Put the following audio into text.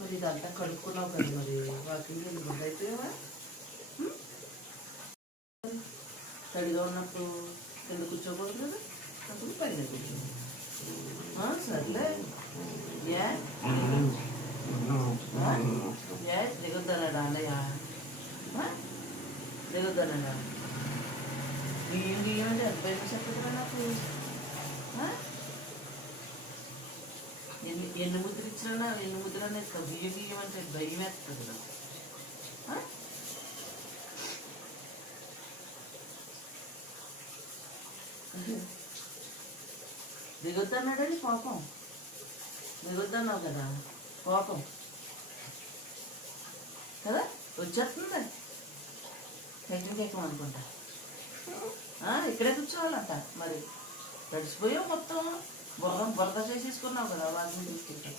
మరి ఇదంతా కడుక్కున్నావు కదా, మరి వాకింగ్ వెళ్ళి గుడ్ అయిపోయావా? తడిగా ఉన్నప్పుడు కింద కూర్చోకూడదు కదా, అప్పుడు పైన కూర్చో. సర్లే. ఏ దిగొద్దన్నాడా అన్నయ్య? దిగొద్దన్నాడా? బియ్యం బియ్యం అంటే ఎంత భయం చెప్పదురా నాకు. ఎన్ని ముద్ర ఇచ్చినా ఎన్ని ముద్ర అనేది బియ్యం బియ్యం అంటే భయం వేస్తుంది నాకు. దిగొద్దన్నాడని కోపం. దిగొద్దన్నావు కదా కోపం కదా, వచ్చేస్తుంది. టెన్షన్ ఎక్కం అనుకుంటా. ఇక్కడే కూర్చోవాలంట. మరి తడిసిపోయావు మొత్తం, బురద చేసేసుకున్నావు కదా వాటిని తీసుకెళ్ళి.